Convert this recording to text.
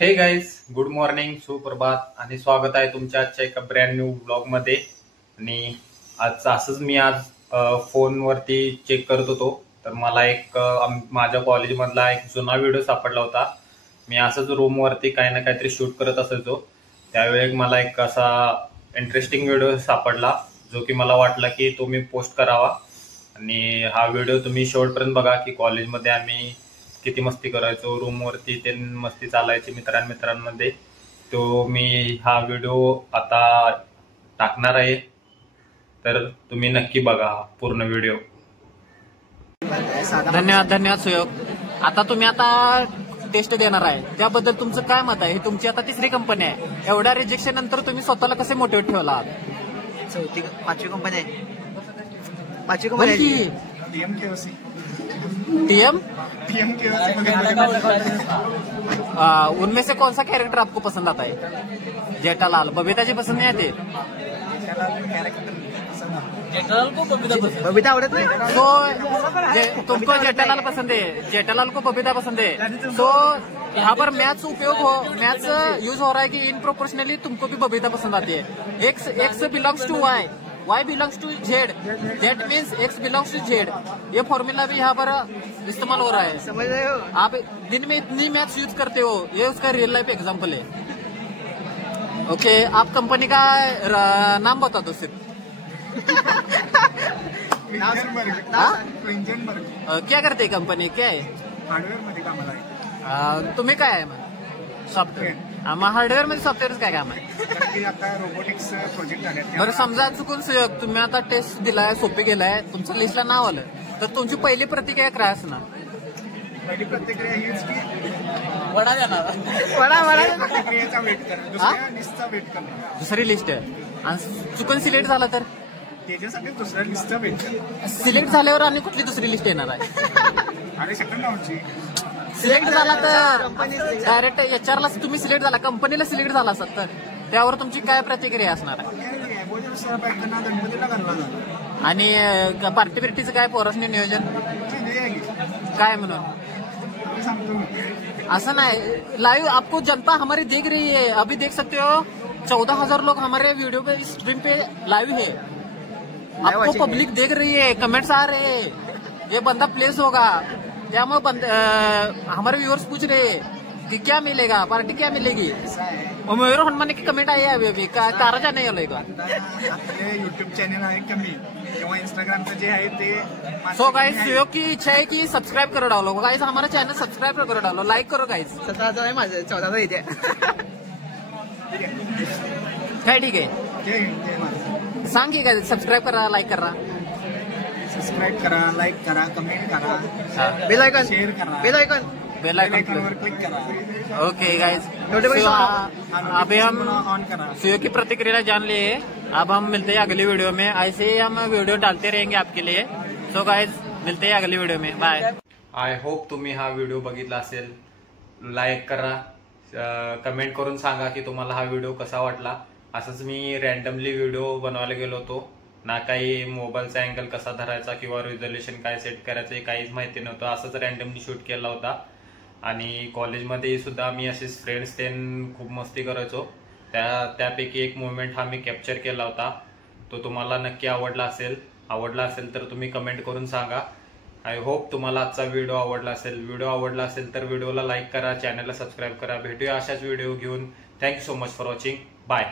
हे guys, good morning, सुप्रभात आणि स्वागत आहे तुमच्या आजच्या एका ब्रँड न्यू ब्लॉग मध्ये. आणि असंच मी आज फोनवरती चेक करत होतो, तर मला एक माझ्या कॉलेजमधला एक जुना व्हिडिओ सापडला होता. मी असंच रूमवरती काही ना काहीतरी शूट करत असायचो. त्यावेळी मला एक असा इंटरेस्टिंग व्हिडिओ सापडला, जो की मला वाटला की तो मी पोस्ट करावा. आणि हा व्हिडिओ तुम्ही शेवटपर्यंत बघा की कॉलेजमध्ये आम्ही किती मस्ती करायचो, रूमवरती ते मस्ती चालायची मित्रांमध्ये. तो मी हा व्हिडिओ आता टाकणार आहे, तर तुम्ही नक्की बघा पूर्ण व्हिडिओ. धन्यवाद सुयोग. आता तुम्ही टेस्ट देणार आहे, त्याबद्दल तुमचं काय मत आहे? तुमची आता तिसरी कंपनी आहे. एवढ्या रिजेक्शन नंतर तुम्ही स्वतःला कसे मोटिवेट ठेवला आहात? पाचवी कंपनी आहे. पाचवी कंपनी टीएम उनमें से कौन सा कैरेक्टर आपको पसंद आता है? जेठालाल. बबीता जी पसंद नहीं आते? जेठालाल को बबीता आवडत नाही. तो तुमको जेठालाल पसंद है, जेठालाल को बबीता पसंद है. तो यहाँ पर मैथ्स यूज हो रहा है कि इन प्रोपोर्शनली तुमको भी बबीता पसंद आती है. X belongs to Y, y belongs to z, that means x belongs to z. ये फॉर्मूला भी यहाँ पर इस्तेमाल हो रहा है. समझ रहे हो? आप दिन में इतनी मैथ्स यूज करते हो, ये उसका रियल लाइफ एग्जांपल है. ओके, आप कंपनी का नाम बता दो सिर्फ. क्या करते कंपनी, क्या है? हार्डवेअर मध्ये कामाला आहे. तुम्ही काय आहे मग? सॉफ्टवेअर. मग हार्डवेअर मध्ये सॉफ्टवेअर काय काम आहे? आता रोबोटिक्स प्रोजेक्ट आले. बरं, समजा चुकून तुम्ही आता टेस्ट दिलाय, सोपे गेलाय, तुमचं लिस्टला नाव आलं, तर तुमची पहिली प्रतिक्रिया काय असणार? पहिली प्रतिक्रिया हीच की वडा देणार. प्रतिक्रियेचा वेट करा, दुसऱ्या लिस्टचा वेट करा. दुसरी लिस्ट आणि चुकून सिलेक्ट झाला तर त्याच्यासाठी दुसऱ्या लिस्टचा वेट करा. सिलेक्ट झाल्यावर आणि कुठली दुसरी लिस्ट येणार आहे? आणि सेकंड राऊंडची सिलेक्ट झाला तर डायरेक्ट एचआरला तुम्ही सिलेक्ट झाला, कंपनीला सिलेक्ट झाला असत तर त्यावर तुमची काय प्रतिक्रिया असणार आहे? आणि पार्टी बिर्टीचं काय पोरासनी नियोजन काय म्हणून? असं नाही, लाइव आपको जनता हमारी देख रही है. अभी देख सकते हो 14,000 लोग हमारे वीडियो पे स्ट्रीम पे लाइव है. आपको पब्लिक देख रही है, कमेंट्स आ रहे हैं, ये बंदा प्लेस होगा. त्यामुळे हमारे व्यूअर्स पूछ रहे हैं कि क्या मिलेगा, पार्टी क्या मिलेगी. और मयूर हनुमान की कमेंट आई है अभी ताराजा नाही आलोय का? युट्यूब चॅनल आहे कमी किंवा इंस्टाग्रामचं जे आहे ते. सो गाइस, सुयोग की इच्छा है कि सब्सक्राइब करो डालो गाइस, हमारा चैनल सब्सक्राइब करो डालो, लाइक करो गाइस. 17,000 आहे माझं, 14,000 इथे. काय ठीक आहे, सांग की काय, सबस्क्राईब करा, लाईक करा. सबस्क्राइब करा, लाइक करा, कमेंट करा, बेल आइकन शेयर करा, बेल आइकन वर क्लिक करा. ओके गाइस, अभी हम सुयोग की प्रतिक्रिया जान लिए. अब हम मिलते हैं अगली वीडियो में. ऐसे ही हम वीडियो डालते रहेंगे आपके लिए. सो गाइस, मिलते हैं अगली वीडियो में. बाय. आय होप तुम्ही हा व्हिडिओ बघितला असेल. लाईक करा, कमेंट करून सांगा की तुम्हाला हा व्हिडिओ कसा वाटला. असंच मी रॅन्डमली व्हिडिओ बनवायला गेलो होतो, ना काही मोबाईलचा अँगल कसा धरायचा किंवा रिझोल्युशन काय सेट करायचं काहीच माहिती नव्हतं. असंच रॅन्डमली शूट केला होता. आणि कॉलेजमध्ये सुद्धा मी असेच फ्रेंड्स खूप मस्ती करायचो. त्यापैकी एक मोमेंट हा मी कॅप्चर केला होता. तो तुम्हाला नक्की आवडला असेल तर तुम्ही कमेंट करून सांगा. आय होप तुम्हाला आजचा व्हिडिओ आवडला असेल तर व्हिडिओला लाईक करा, चॅनलला सबस्क्राईब करा. भेटूया अशाच व्हिडिओ घेऊन. Thank you so much for watching. Bye.